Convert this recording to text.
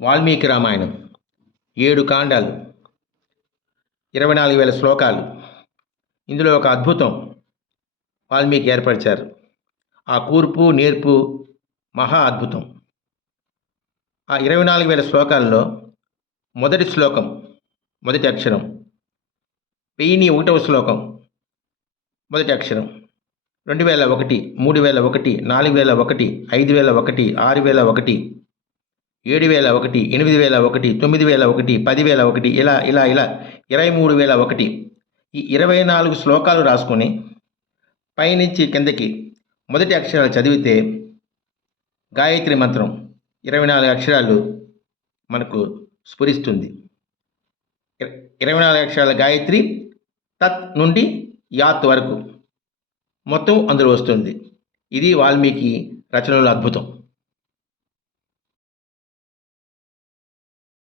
వాల్మీకి రామాయణం 7 కాండాలు, 24,000 శ్లోకాలు. ఇందులో ఒక అద్భుతం వాల్మీకి ఏర్పరిచారు. ఆ కూర్పు నేర్పు మహా అద్భుతం. ఆ 24,000 శ్లోకాల్లో మొదటి శ్లోకం, మొదటి అక్షరం, 1001వ శ్లోకం, మొదటి అక్షరం, 2001, 3001, 4001, 5001, 6001, 7,001, 8,001, 9,001, 10,001, ఇలా 23,001. ఈ 24 శ్లోకాలు రాసుకొని పైనుంచి కిందకి మొదటి అక్షరాలు చదివితే గాయత్రి మంత్రం 24 అక్షరాలు మనకు స్ఫురిస్తుంది. 24 అక్షరాల గాయత్రి తత్ నుండి యాత్ వరకు మొత్తం అందులో వస్తుంది. ఇది వాల్మీకి రచనల అద్భుతం.